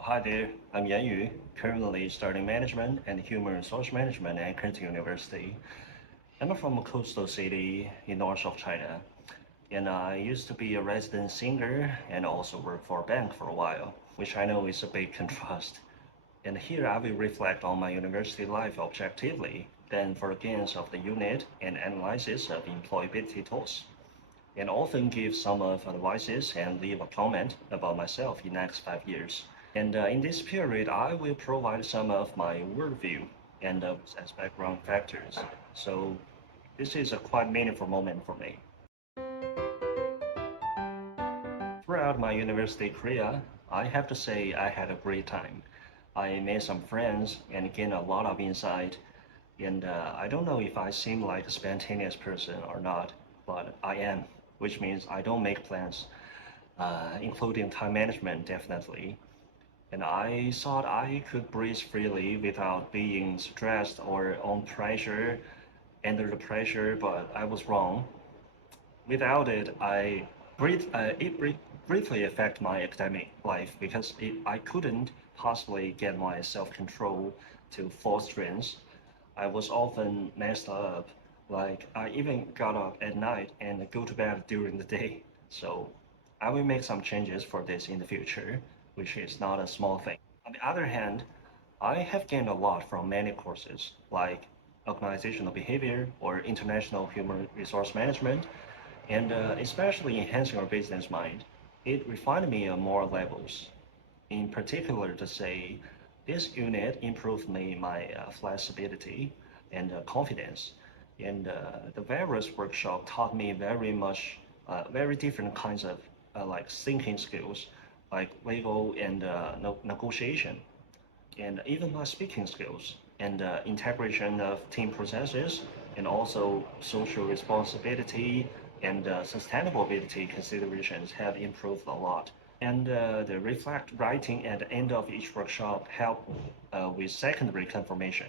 Hi there, I'm Yanyu, currently studying management and human resource management at Curtin University. I'm from a coastal city in north of China, and I used to be a resident singer and also work for a bank for a while, which I know is a big contrast. And here I will reflect on my university life objectively, then for gains of the unit and analysis of employability tools, and often give some of advices and leave a comment about myself in the next 5 years. And in this period, I will provide some of my worldview and as background factors. So this is a quite meaningful moment for me. Throughout my university career, I have to say I had a great time. I made some friends and gained a lot of insight. And I don't know if I seem like a spontaneous person or not, but I am, which means I don't make plans, including time management, definitely. And I thought I could breathe freely without being stressed or under the pressure, but I was wrong. Without it, briefly affect my academic life because I couldn't possibly get my self-control to full strength. I was often messed up, like I even got up at night and go to bed during the day. So I will make some changes for this in the future, which is not a small thing. On the other hand, I have gained a lot from many courses, like organizational behavior or international human resource management, and especially enhancing our business mind. It refined me on more levels. In particular, to say this unit improved me my flexibility and confidence. And the various workshop taught me very different kinds of like thinking skills, like legal and negotiation, and even my speaking skills and integration of team processes and also social responsibility and sustainability considerations have improved a lot. And the reflect writing at the end of each workshop help with secondary confirmation.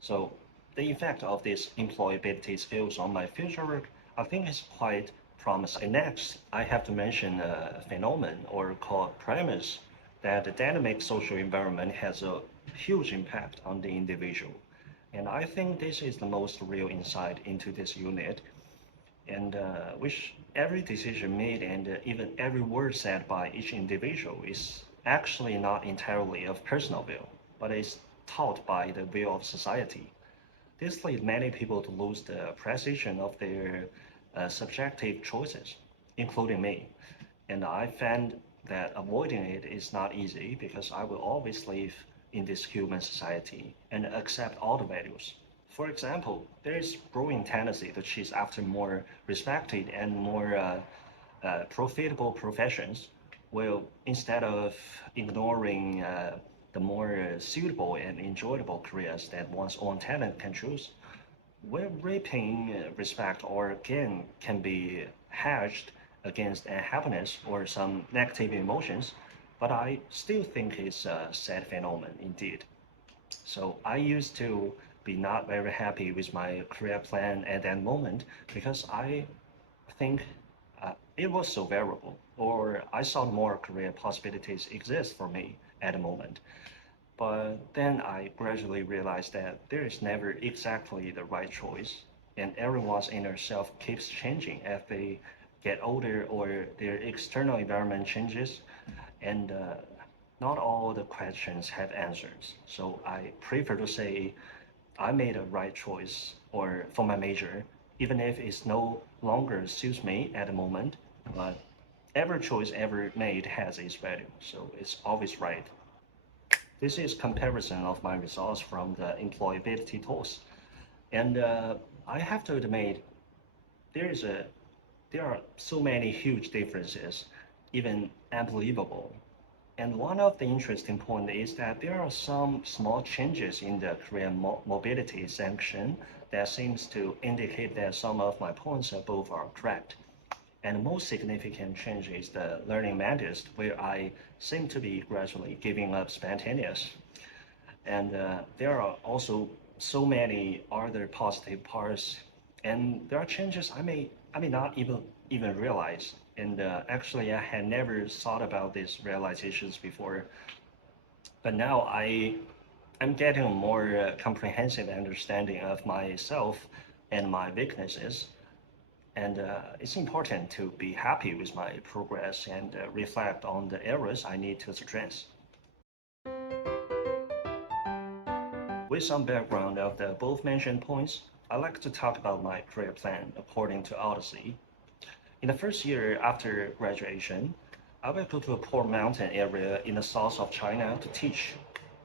So the effect of these employability skills on my future work, I think is quite promising. And next, I have to mention a phenomenon or called premise that the dynamic social environment has a huge impact on the individual. And I think this is the most real insight into this unit, and which every decision made and even every word said by each individual is actually not entirely of personal will, but is taught by the will of society. This leads many people to lose the precision of their subjective choices, including me. And I found that avoiding it is not easy because I will always live in this human society and accept all the values. For example, there is growing tendency to chase after more respected and more profitable professions, well, instead of ignoring the more suitable and enjoyable careers that one's own talent can choose, where reaping respect or gain can be hedged against unhappiness or some negative emotions, but I still think it's a sad phenomenon indeed. So I used to be not very happy with my career plan at that moment because I think it was so variable, or I saw more career possibilities exist for me at the moment. But then I gradually realized that there is never exactly the right choice, and everyone's inner self keeps changing as they get older or their external environment changes, and not all the questions have answers. So I prefer to say I made a right choice or for my major, even if it's no longer suits me at the moment. But every choice ever made has its value, so it's always right. This is comparison of my results from the employability tools, and I have to admit there is a there are so many huge differences, even unbelievable. And one of the interesting points is that there are some small changes in the career mobility section that seems to indicate that some of my points above are correct. And the most significant change is the learning methods, where I seem to be gradually giving up spontaneous. And there are also so many other positive parts, and there are changes I may not even realize, And actually, I had never thought about these realizations before. But now I'm getting a more comprehensive understanding of myself and my weaknesses. And it's important to be happy with my progress and reflect on the areas I need to strengthen. With some background of the both mentioned points, I'd like to talk about my career plan according to Odyssey. In the first year after graduation, I will go to a poor mountain area in the south of China to teach.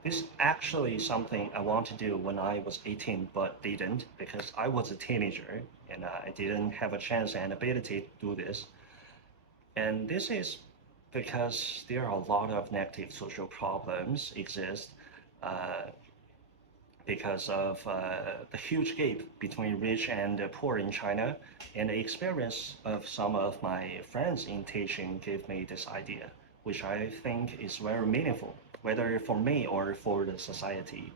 This is actually something I want to do when I was 18, but didn't because I was a teenager and I didn't have a chance and ability to do this. And this is because there are a lot of negative social problems exist uh, because of the huge gap between rich and poor in China. And the experience of some of my friends in teaching gave me this idea, which I think is very meaningful, whether for me or for the society.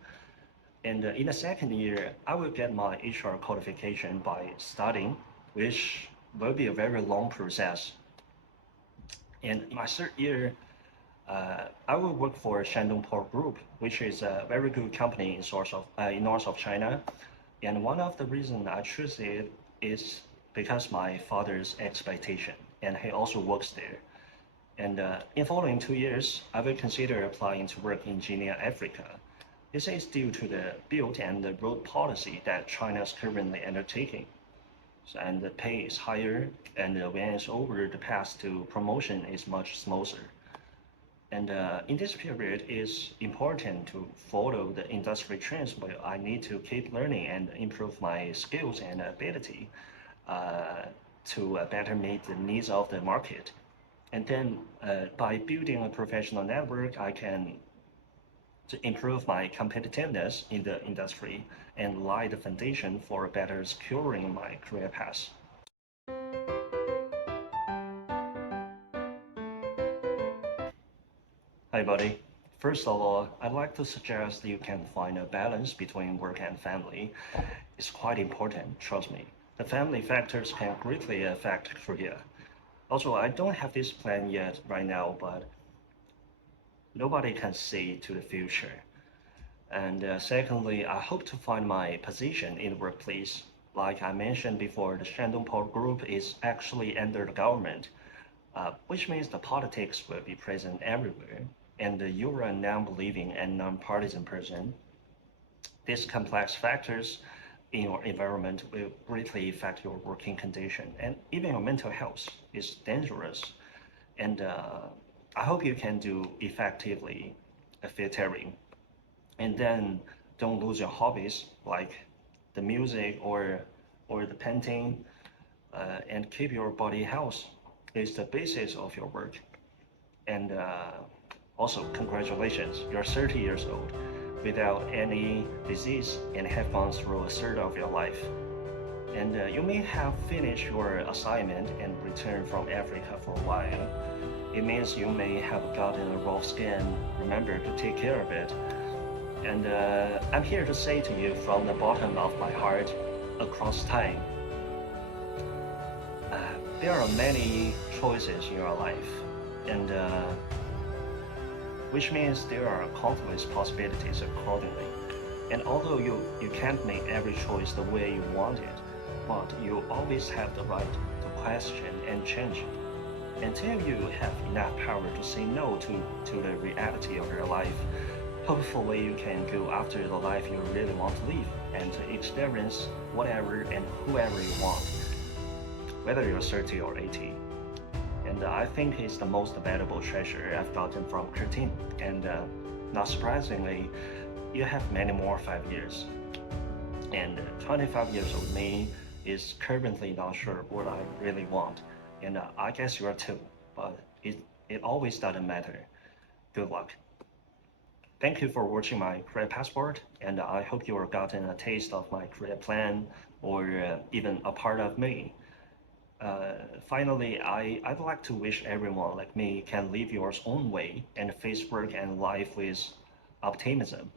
And in the second year, I will get my HR qualification by studying, which will be a very long process. And in my third year, I will work for Shandong Port Group, which is a very good company in north of China. And one of the reasons I choose it is because my father's expectation, and he also works there. And in following 2 years, I will consider applying to work in Guinea, Africa. This is due to the build and the road policy that China is currently undertaking. And the pay is higher, and when it's over, the path to promotion is much smoother. And in this period, it's important to follow the industry trends where I need to keep learning and improve my skills and ability uh, to better meet the needs of the market. And then by building a professional network, I can to improve my competitiveness in the industry and lay the foundation for better securing my career path. Hi, buddy. First of all, I'd like to suggest you can find a balance between work and family. It's quite important, trust me. The family factors can greatly affect career. Also, I don't have this plan yet right now, but nobody can see to the future. And secondly, I hope to find my position in the workplace. Like I mentioned before, the Shandong Port Group is actually under the government, which means the politics will be present everywhere. And you're a non-believing and non-partisan person. These complex factors in your environment will greatly affect your working condition and even your mental health is dangerous. And I hope you can do effectively filtering and then don't lose your hobbies like the music or the painting and keep your body health is the basis of your work. And also congratulations, you're 30 years old without any disease and have gone through a third of your life. And you may have finished your assignment and returned from Africa for a while. It means you may have gotten a raw skin. Remember to take care of it. And I'm here to say to you from the bottom of my heart, across time, there are many choices in your life, and which means there are countless possibilities accordingly. And although you can't make every choice the way you want it, but you always have the right to question and change it. Until you have enough power to say no to the reality of your life, hopefully you can go after the life you really want to live and to experience whatever and whoever you want, whether you're 30 or 80. And I think it's the most valuable treasure I've gotten from 13. And not surprisingly, you have many more 5 years. And 25 years old me is currently not sure what I really want. And I guess you are too, but it always doesn't matter. Good luck. Thank you for watching my career passport, and I hope you have gotten a taste of my career plan or even a part of me. Finally, I'd like to wish everyone like me can live your own way and face work and life with optimism.